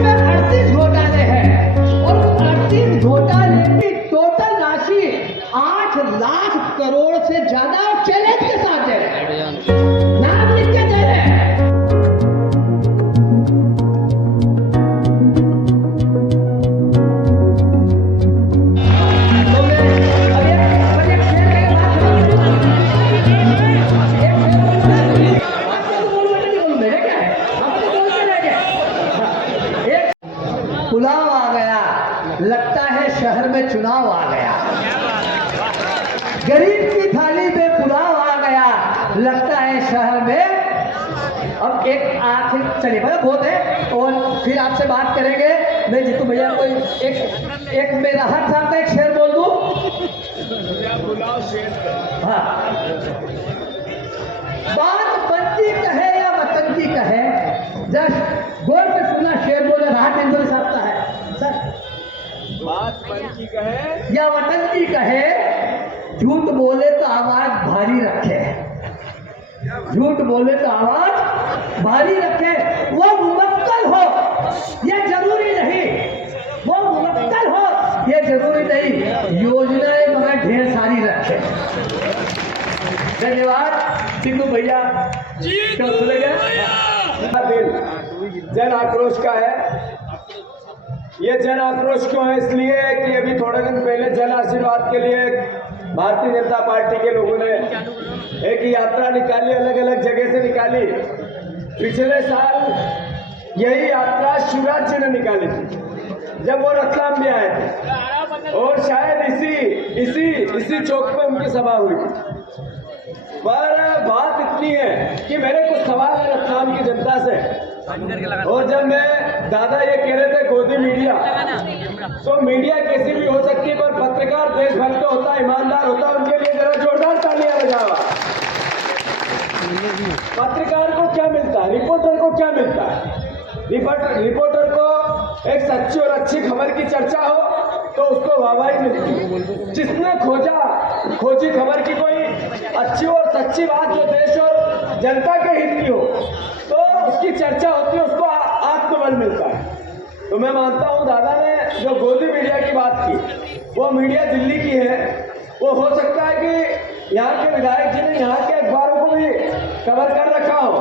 में 38 घोटाले हैं और 38 घोटाले की टोटल राशि 8 लाख करोड़ से ज्यादा चैलेंज के साथ दे रहे हैं, नाम लिख के दे रहे हैं। पुलाव आ गया, लगता है शहर में चुनाव आ गया। गरीब की थाली में पुलाव आ गया, लगता है शहर में। अब एक आखिर चलिए बड़ा बहुत है और फिर आपसे बात करेंगे। मैं जीतू भैया कोई एक मेरा हक साहब का एक शेर बोल दूं। हाँ, बात बनती कहे या वतन की कहे, जस्ट गौर से सुनना, शेर बोले राहत इंदौरी साहब का है सर। बात मन की कहे या वतन की कहे, झूठ बोले तो आवाज भारी रखे, झूठ बोले तो आवाज भारी रखे। वो मुमक्कल हो ये जरूरी नहीं, वो मुमक्कल हो ये जरूरी नहीं, योजनाएं मगर ढेर सारी रखे। धन्यवाद सिद्धू भैया। क्यों सुने गए? जन आक्रोश का है। ये जन आक्रोश क्यों है? इसलिए कि अभी थोड़े दिन पहले जन आशीर्वाद के लिए भारतीय जनता पार्टी के लोगों ने एक यात्रा निकाली, अलग अलग जगह से निकाली। पिछले साल यही यात्रा शिवराज जी ने निकाली थी जब वो रतलाम में आए थे, और शायद इसी चौक पे उनकी सभा हुई थी। पर बात इतनी है कि मेरे कुछ सवाल है रतलाम की जनता से। और जब मैं दादा ये कह रहे थे गोदी मीडिया, तो मीडिया कैसी भी हो सकती है, पर पत्रकार देशभक्त होता है, ईमानदार होता है, उनके लिए जरा जोरदार तालियां बजावा। पत्रकार को क्या मिलता है, रिपोर्टर को क्या मिलता है? रिपोर्टर को एक सच्ची और अच्छी खबर की चर्चा हो तो उसको वाहवाही मिलती है। जिसने खोजी खबर की कोई अच्छी और सच्ची बात जो देश और जनता के हित की हो, तो उसकी चर्चा होती है, उसको आत्मबल मिलता है। तो मैं मानता हूं दादा ने जो गोदी मीडिया की बात की, वो मीडिया दिल्ली की है। वो हो सकता है कि यहाँ के विधायक जी ने यहाँ के अखबारों को भी कवर कर रखा हो,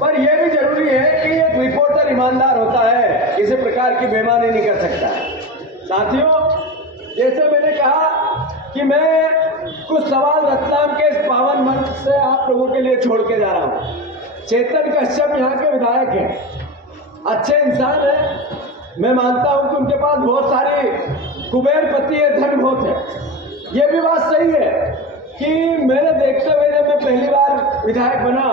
पर यह भी जरूरी है कि एक रिपोर्टर ईमानदार होता है, किसी प्रकार की बेईमानी नहीं कर सकता। साथियों, जैसे मैंने कहा कि मैं कुछ सवाल रतलाम के इस पावन मंच से आप लोगों के लिए छोड़ के जा रहा हूँ। चेतन कश्यप यहाँ के विधायक हैं, अच्छे इंसान हैं। मैं मानता हूँ कि उनके पास बहुत सारी कुबेरपति है, धन बहुत है। ये भी बात सही है कि मैंने देखते हुए जब मैं पहली बार विधायक बना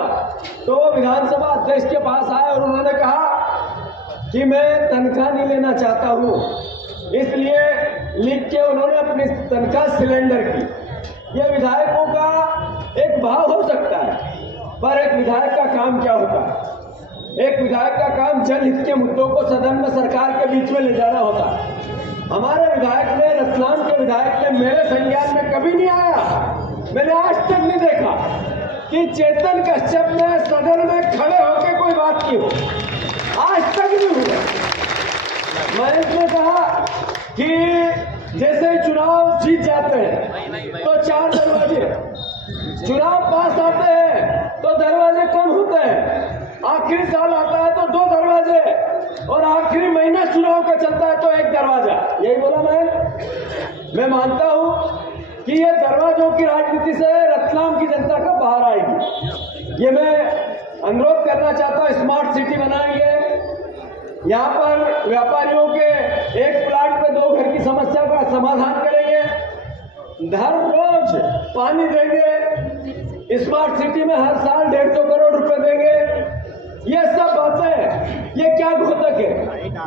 तो वो विधानसभा अध्यक्ष के पास आए और उन्होंने कहा कि मैं तनख्वाह नहीं लेना चाहता हूँ, इसलिए लिख के उन्होंने अपनी तनख्वाह सिलेंडर की। यह विधायकों का एक भाव हो सकता है, पर एक विधायक का काम क्या होता है? एक विधायक का काम जनहित के मुद्दों को सदन में सरकार के बीच में ले जाना होता है। हमारे विधायक ने, रतलाम के विधायक ने मेरे संज्ञान में कभी नहीं आया, मैंने आज तक नहीं देखा कि चेतन कश्यप ने सदन में खड़े होकर कोई बात की हो, आज तक नहीं हुआ। मैं इसने कहा कि जैसे चुनाव जीत जाते हैं तो 4 दरवाजे, चुनाव पास आते हैं तो दरवाजे कम होते हैं, आखिरी साल आता है तो 2 दरवाजे, और आखिरी महीना चुनाव का चलता है तो 1 दरवाजा। यही बोला मैं मानता हूं कि ये दरवाजों की राजनीति से रतलाम की जनता का बाहर आएगी। ये मैं अनुरोध करना चाहता हूं, स्मार्ट सिटी बनाएंगे, यहाँ पर व्यापारियों के एक प्लाट पे 2 घर की समस्या का समाधान करेंगे, हर रोज पानी देंगे, स्मार्ट सिटी में हर साल 150 करोड़ रुपए देंगे। ये सब बातें, ये क्या घोतक है?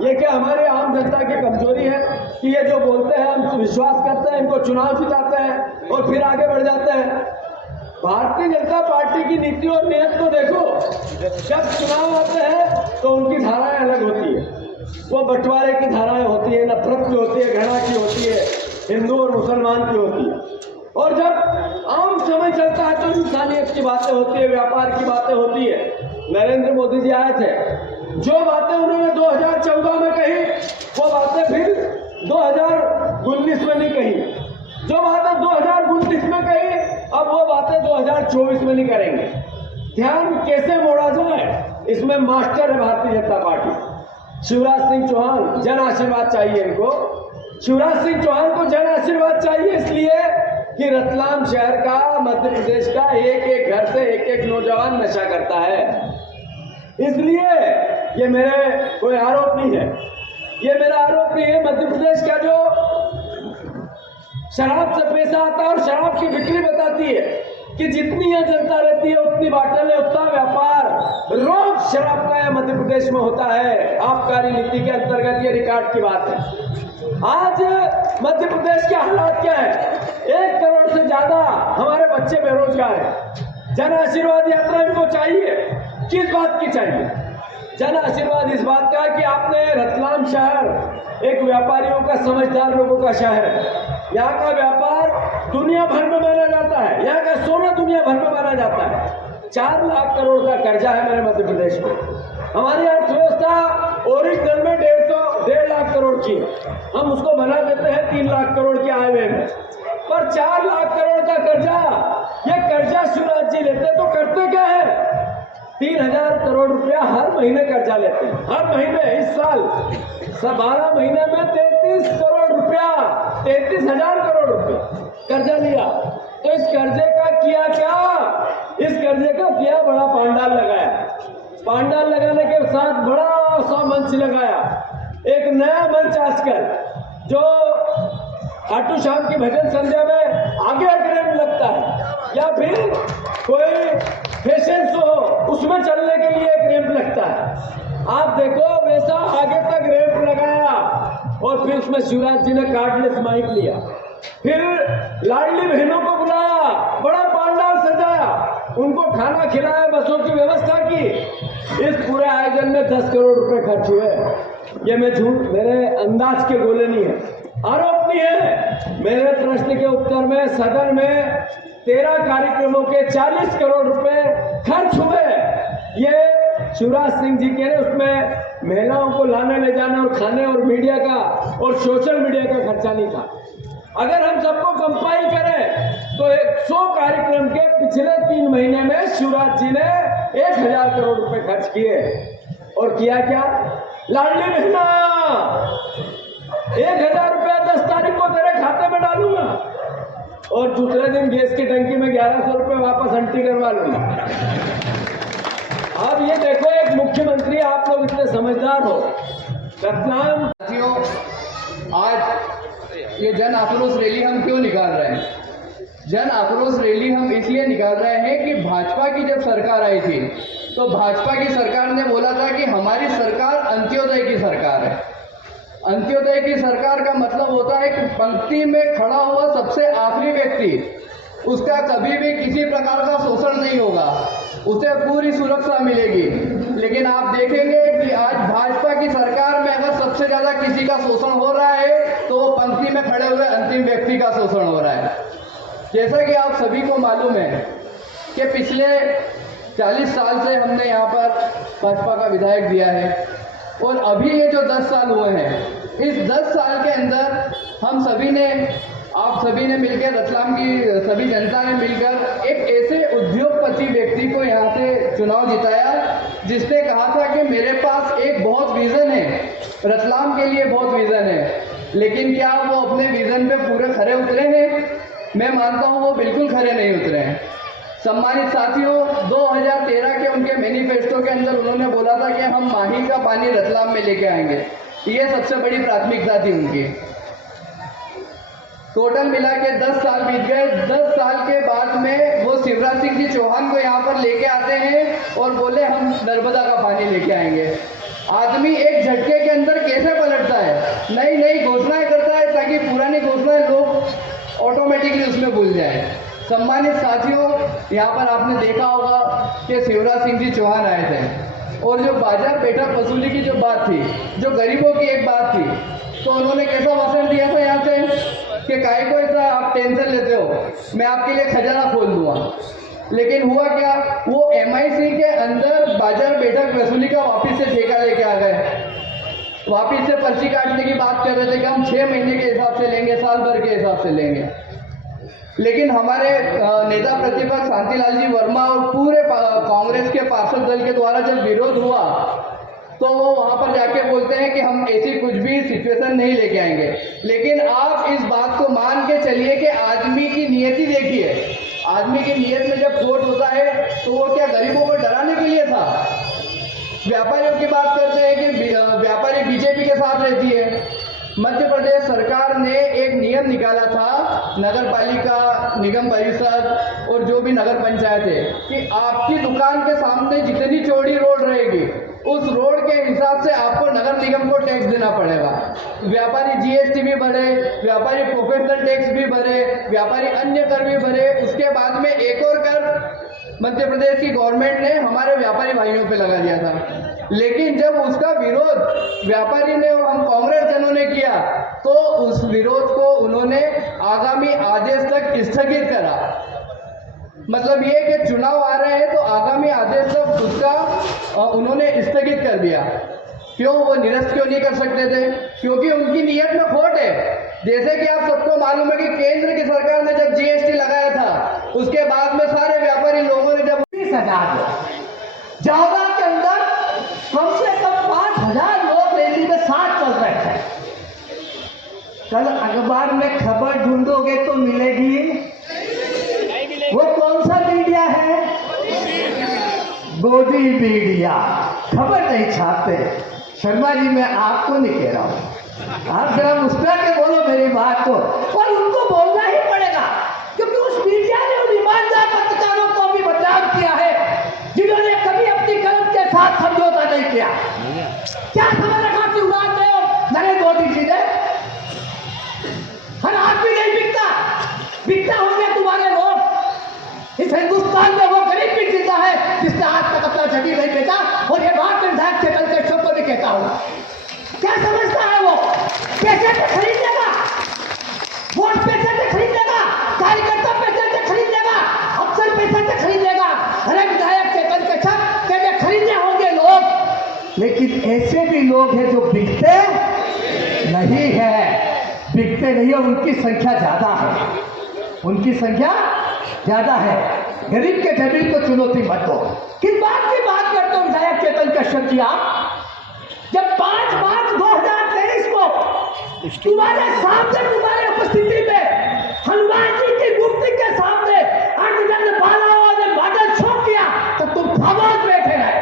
ये क्या हमारे आम जनता की कमजोरी है कि ये जो बोलते हैं हम विश्वास करते हैं, इनको चुनाव जिताते हैं और फिर आगे बढ़ जाते हैं? भारतीय जनता पार्टी की नीति और नीयत को देखो। जब चुनाव आते हैं तो उनकी धाराएं अलग होती है, वो बंटवारे की धाराएं होती है, नफरत की होती है, घृणा की होती है, हिंदू और मुसलमान की होती है। और जब आम समय चलता है तो इंसानियत की बातें होती है, व्यापार की बातें होती है। नरेंद्र मोदी जी आए थे, जो बातें उन्होंने 2014 में 2029 में नहीं कही। जो बातें 2029 में कही, अब वो बातें 2024 में नहीं करेंगे। ध्यान कैसे मोड़ा जाए, इसमें मास्टर है भारतीय जनता पार्टी। शिवराज सिंह चौहान, जन आशीर्वाद चाहिए इनको। शिवराज सिंह चौहान को जन आशीर्वाद चाहिए इसलिए कि रतलाम शहर का, मध्य प्रदेश का एक एक घर से एक एक नौजवान नशा करता है। इसलिए ये मेरे कोई आरोप नहीं है, ये मेरा आरोप नहीं है। मध्य प्रदेश का जो शराब से पैसा आता है और शराब की बिक्री बताती है कि जितनी यहाँ जनता रहती है उतनी बाटल है, उतना व्यापार रोज शराब का यहाँ मध्य प्रदेश में होता है। आबकारी नीति के अंतर्गत ये रिकॉर्ड की बात है। आज मध्य प्रदेश के हालात क्या है? 1 करोड़ से ज्यादा हमारे बच्चे बेरोजगार हैं। जन आशीर्वाद यात्रा इनको चाहिए। किस बात की चाहिए जन आशीर्वाद? इस बात का कि आपने रतलाम शहर एक व्यापारियों का, समझदार लोगों का शहर है। यहाँ का व्यापार दुनिया भर में माना जाता है, यहाँ का सोना दुनिया भर में माना जाता है। 4 लाख करोड़ का कर्जा है मेरे मध्य प्रदेश में। हमारी अर्थव्यवस्था ओरिजिनल में 1.5 लाख करोड़ की, हम उसको बना देते हैं 3 लाख करोड़ की आय में, पर 4 लाख करोड़ का कर्जा, ये कर्जा शिवराज जी लेते तो करते क्या है? 3000 करोड़ रुपया हर महीने कर्जा लेते हैं, हर महीने। इस साल 12 महीने में 33 करोड़ रुपया, 33,000 करोड़ रुपया कर्जा लिया। तो इस कर्जे का किया क्या? इस कर्जे का किया बड़ा पांडाल लगाया। पांडाल लगाने के साथ बड़ा सा मंच लगाया, एक नया मंच आजकल जो खाटू श्याम की भजन संध्या में आगे रैंप लगता है या फिर कोई फैशन शो हो उसमें चलने के लिए एक रैंप लगता है। आप देखो वैसा आगे तक रैंप लगाया और फिर उसमें शिवराज जी ने कार्डलेस माइक लिया, फिर लाडली बहनों को बुलाया, बड़ा पांडाल सजाया, उनको खाना खिलाया, बसों की व्यवस्था की। इस पूरे आयोजन में 10 करोड़ रुपए खर्च हुए। ये मैं झूठ, मेरे अंदाज के बोले नहीं है, आरोप नहीं है। मेरे प्रश्न के उत्तर में सदन में 13 कार्यक्रमों के 40 करोड़ रुपए खर्च हुए। ये शिवराज सिंह जी के, उसमें महिलाओं को लाने ले जाने और खाने और मीडिया का और सोशल मीडिया का खर्चा नहीं था। अगर हम सबको कंपाइल करें तो 100 कार्यक्रम के पिछले 3 महीने में शिवराज जी ने 1000 करोड़ रुपए खर्च किए। और किया क्या? लाडली बहना 1000 रुपया 10 तारीख को तेरे खाते में डालूंगा और दूसरे दिन गैस की टंकी में 1100 रुपये वापस अंटी करवा लूंगा। अब ये देखो, एक मुख्यमंत्री, आप लोग इतने समझदार हो। रतलाम साथियों, आज ये जन आक्रोश रैली हम क्यों निकाल रहे हैं? जन आक्रोश रैली हम इसलिए निकाल रहे हैं कि भाजपा की जब सरकार आई थी तो भाजपा की सरकार ने बोला था कि हमारी सरकार अंत्योदय की सरकार है। अंत्योदय की सरकार का मतलब होता है कि पंक्ति में खड़ा हुआ सबसे आखिरी व्यक्ति, उसका कभी भी किसी प्रकार का शोषण नहीं होगा, उसे पूरी सुरक्षा मिलेगी। लेकिन आप देखेंगे कि आज भाजपा की सरकार में अगर सबसे ज्यादा किसी का शोषण हो रहा है तो वो पंक्ति में खड़े हुए अंतिम व्यक्ति का शोषण हो रहा है। जैसा कि आप सभी को मालूम है कि पिछले 40 साल से हमने यहाँ पर भाजपा का विधायक दिया है और अभी ये जो 10 साल हुए हैं, इस 10 साल के अंदर हम सभी ने, आप सभी ने मिलकर, रतलाम की सभी जनता ने मिलकर एक ऐसे उद्योगपति व्यक्ति को यहाँ से चुनाव जिताया जिसने कहा था कि मेरे पास एक बहुत विजन है, रतलाम के लिए बहुत विजन है। लेकिन क्या वो अपने विजन पे पूरे खरे उतरे हैं? मैं मानता हूँ वो बिल्कुल खरे नहीं उतरे हैं। सम्मानित साथियों, 2013 के उनके मैनिफेस्टो के अंदर उन्होंने बोला था कि हम माही का पानी रतलाम में लेके आएंगे। ये सबसे बड़ी प्राथमिकता थी उनकी। टोटल मिला के 10 साल बीत गए। 10 साल के बाद में वो शिवराज सिंह जी चौहान को यहाँ पर लेके आते हैं और बोले हम नर्मदा का पानी लेके आएंगे। आदमी एक झटके के अंदर कैसे पलटता है, नई नई घोषणाएं करता है ताकि पुरानी घोषणाएं लोग ऑटोमेटिकली उसमें भूल जाए। सम्मानित साथियों, यहाँ पर आपने देखा होगा कि शिवराज सिंह जी चौहान आए थे और जो बाजार बैठक वसूली की जो बात थी, जो गरीबों की एक बात थी, तो उन्होंने कैसा भाषण दिया था यहाँ से कि काहे को इतना आप टेंशन लेते हो, मैं आपके लिए खजाना खोल दूंगा। लेकिन हुआ क्या, वो MIC के अंदर बाजार बैठक वसूली का वापिस से ठेका लेके आ गए। वापिस से पर्ची काटने की बात कर रहे थे कि हम 6 महीने के हिसाब से लेंगे, साल भर के हिसाब से लेंगे। लेकिन हमारे नेता प्रतिपक्ष शांतिलाल जी वर्मा और पूरे कांग्रेस के पार्षद दल के द्वारा जब विरोध हुआ तो वो वहां पर जाके बोलते हैं कि हम ऐसी कुछ भी सिचुएशन नहीं लेके आएंगे। लेकिन आप इस बात को मान के चलिए कि आदमी की नियति देखिए, आदमी की नियत में जब खोट होता है तो वो क्या गरीबों को डराने के लिए था? व्यापारियों की बात करते हैं कि व्यापारी बीजेपी के साथ रहती है। मध्य प्रदेश सरकार ने एक नियम निकाला था, नगर पालिका, निगम परिषद और जो भी नगर पंचायत है, कि आपकी दुकान के सामने जितनी चौड़ी रोड रहेगी उस रोड के हिसाब से आपको नगर निगम को टैक्स देना पड़ेगा। व्यापारी जीएसटी भी भरे, व्यापारी प्रोफेशनल टैक्स भी भरे, व्यापारी अन्य कर भी भरे। उसके बाद में एक और कर मध्य प्रदेश की गवर्नमेंट ने हमारे व्यापारी भाइयों पे लगा दिया था। लेकिन जब उसका विरोध व्यापारी ने और हम कांग्रेस जनों ने किया तो उस विरोध को उन्होंने आगामी आदेश तक स्थगित करा। मतलब ये कि चुनाव आ रहे हैं तो आगामी आदेश तक उसका उन्होंने स्थगित कर दिया। क्यों? वो निरस्त क्यों नहीं कर सकते थे? क्योंकि उनकी नीयत में खोट है। जैसे कि आप सबको मालूम है कि केंद्र की सरकार ने जब जीएसटी लगाया था उसके बाद में सारे व्यापारी लोगों ने जब जावरा के अंदर कम से कम 5,000 लोग रैली में साथ चल रहे थे। कल अखबार में खबर ढूंढोगे तो मिलेगी। वो कौन सा मीडिया है? गोदी मीडिया। खबर नहीं छापते। शर्मा जी मैं आपको नहीं कह रहा हूं, आप जरा मुस्कुरा के बोलो मेरी बात को। और उनको बोलना ही पड़ेगा क्योंकि उस मीडिया ने उन ईमानदार पत्रकारों को भी बदनाम किया है जिन्होंने कभी अपनी कलम के साथ समझौता नहीं किया। क्या समझ रखा कि उड़ान में नरेंद्र मोदी जी ने? हर आदमी नहीं बिकता, बिकता होंगे तुम्हारे लोग। इस हिंदुस्तान में वो गरीब भी जीता है जिसने आज तक अपना जमीन नहीं बेचा, और ये बात विधायक चेतन कश्यप को भी कहता होगा। क्या समझता है वो? पैसे से खरीद लेगा, वोट पैसे से खरीद लेगा, कार्यकर्ता पैसे से खरीद लेगा, अफसर पैसे से खरीद लेगा। अरे विधायक चेतन कश्यप कहते खरीदने होंगे लोग, लेकिन ऐसे भी लोग हैं जो बिकते नहीं है, बिकते नहीं है। उनकी संख्या ज्यादा है, उनकी संख्या ज्यादा है। गरीब के जमीन को चुनौती मत दो। किस बात की बात करते हो विधायक चेतन कश्यप जी आप? जब 5 मार्च 2023 को तुम्हारे सामने, तुम्हारे उपस्थिति में हनुमान जी की मूर्ति के सामने अर्धनग्न बालाओं ने बादल शो किया तो तुम खामोश बैठे रहे।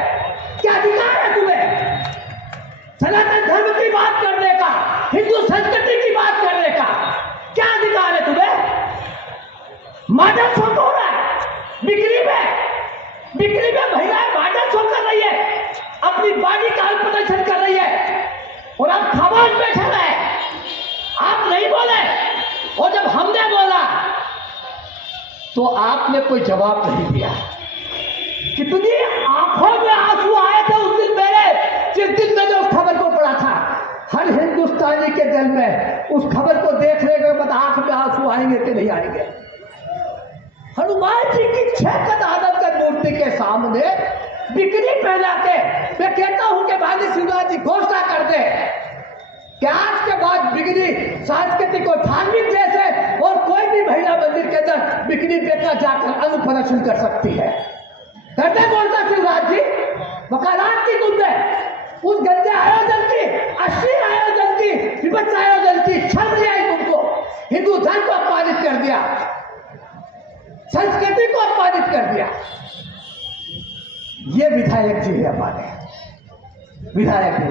क्या अधिकार है तुम्हें सनातन धर्म की बात करने का, हिंदू संस्कृति की बात करने का? क्या अधिकार है तुम्हें? मॉडल शो हो रहा है बिक्री में महिलाएं मॉडल शो कर रही है, अपनी बॉडी का प्रदर्शन कर रही है, और आप खामोश बैठे रहे, आप नहीं बोले। और जब हमने बोला तो आपने कोई जवाब नहीं दिया। कितनी आंखों में आंसू आए थे उस दिन मेरे, जिस दिन मैंने उस खबर को पढ़ा था। हर हिंदुस्तानी के दिल में उस खबर को देखने के बाद आंख में आंसू आएंगे कि नहीं आएंगे? हनुमान जी की 6 कद आदमकद मूर्ति के सामने बिक्री फैला के मैं कहता हूं कि भाई शिवराज जी घोषणा कर दे कि आज के बाद बिक्री सांस्कृतिक और धार्मिक देश है और कोई भी महिला मंदिर के अंदर बिक्री बेचना जाकर अनुप्रदर्शन कर सकती है। करते बोलता शिवराज जी वकालत की तुमने उस गंदे आयोजन की, अश्लील आयोजन की, विपक्ष आयोजन की छल नहीं आई तुमको। हिंदू धर्म को अपमानित कर दिया, संस्कृति को अपमानित कर दिया। ये विधायक जी है हमारे विधायक जी।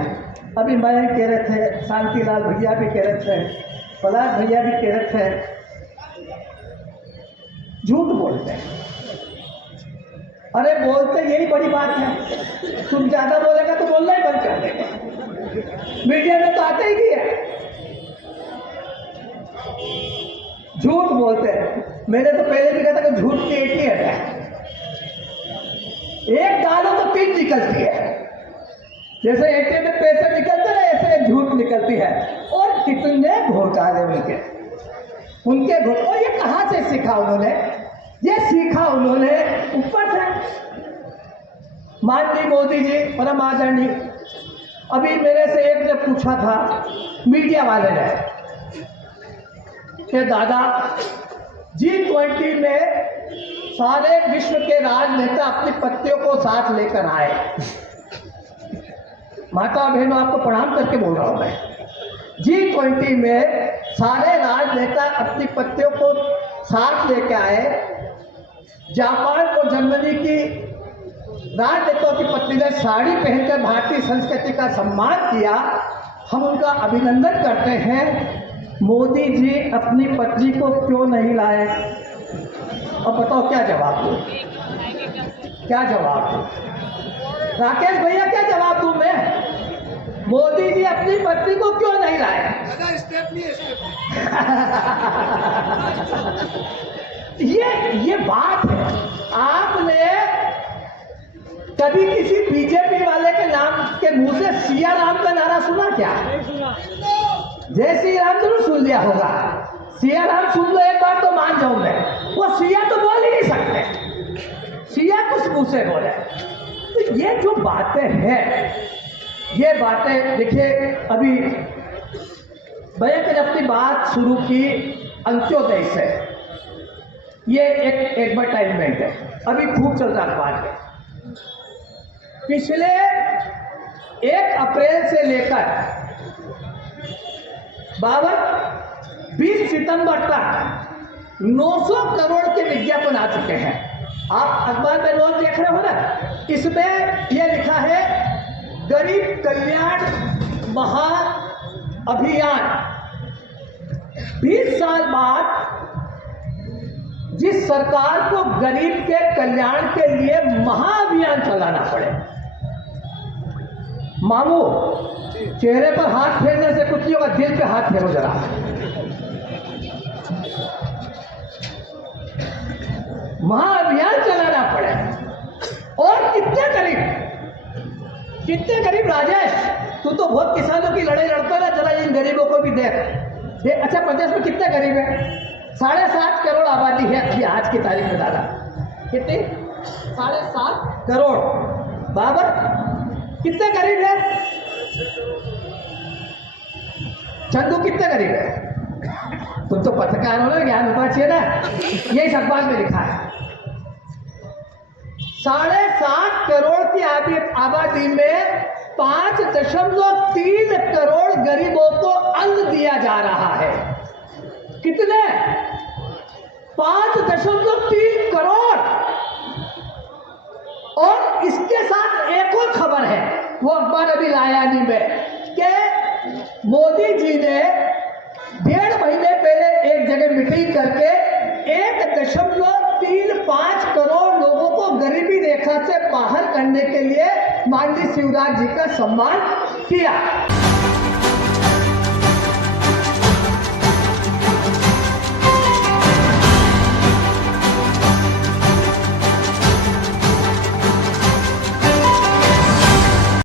अभी मैं कह रहे थे, शांतिलाल भैया भी कह रहे थे, पलाश भैया भी कह रहे थे, झूठ बोलते हैं। अरे बोलते यही बड़ी बात है। तुम ज्यादा बोलेगा तो बोलना ही बंद कर देगा। मीडिया में तो आते ही नहीं है, झूठ बोलते हैं। मैंने तो पहले भी कहा था कि झूठ की एटीएम है, एक डालो तो 3 निकलती है। जैसे एटीएम में पैसे निकलते ना, ऐसे झूठ निकलती है। और कितने घोटाले उनके घोटाले। और ये कहां से सीखा उन्होंने? ये सीखा उन्होंने ऊपर से। माननीय मोदी जी परम आदरणीय अभी मेरे से एक ने पूछा था, मीडिया वाले ने, कि दादा G20 में सारे विश्व के राजनेता अपनी पत्नियों को साथ लेकर आए। माता बहनों, आपको प्रणाम करके बोल रहा हूं मैं। G20 में सारे राजनेता अपनी पत्नियों को साथ लेकर आए। जापान और जर्मनी की राजनेताओं की पत्नी ने साड़ी पहनकर भारतीय संस्कृति का सम्मान किया। हम उनका अभिनंदन करते हैं। मोदी जी अपनी पत्नी को क्यों नहीं लाए? अब बताओ क्या जवाब दूं? क्या जवाब दूं? राकेश भैया, क्या जवाब दूं मैं? मोदी जी अपनी पत्नी को क्यों नहीं लाए? ये बात है। आपने कभी किसी बीजेपी वाले के नाम के मुंह से सिया राम का नारा सुना क्या? जय श्री राम जरूर सुन लिया होगा। सिया राम सुन लो एक बार तो मान जाऊं मैं। वो सिया तो बोल ही नहीं सकते, सिया कुछ मुंह से बोले। तो ये जो बातें हैं, ये बातें देखिए, अभी भैया ने अपनी बात शुरू की अंत्योदय से। ये एक एडवर्टाइजमेंट है, अभी खूब चल रहा अखबार में। पिछले 1 अप्रैल से लेकर 20 सितंबर तक 900 करोड़ के विज्ञापन आ चुके हैं। आप अखबार में रोज देख रहे हो ना, इसमें यह लिखा है गरीब कल्याण महाअभियान। 20 साल बाद जिस सरकार को गरीब के कल्याण के लिए महाअभियान चलाना पड़े। मामू, चेहरे पर हाथ फेरने से कुछ नहीं होगा, दिल पे हाथ फेरो जरा। महाअभियान चलाना पड़े। और कितने गरीब राजेश, तू तो बहुत किसानों की लड़ाई लड़ता है, जरा इन गरीबों को भी देख। अच्छा, प्रदेश में कितने गरीब है? 7.5 करोड़ आबादी है अभी आज की तारीख में। दादा कितनी? 7.5 करोड़। बाबर कितने गरीब है? चंदू कितने गरीब है? तुम तो पत्रकार हो ना, ज्ञान होना चाहिए ना। यही अखबार में लिखा है। 7.5 करोड़ की आबादी में 5.3 करोड़ गरीबों को अन्न दिया जा रहा है। कितने? 5.3 करोड़। और इसके साथ एक और खबर है, वो अखबार अभी लाया नहीं में, कि मोदी जी ने 1.5 महीने पहले एक जगह मीटिंग करके 1.35 करोड़ लोगों को गरीबी रेखा से बाहर करने के लिए माननीय शिवराज जी का सम्मान किया।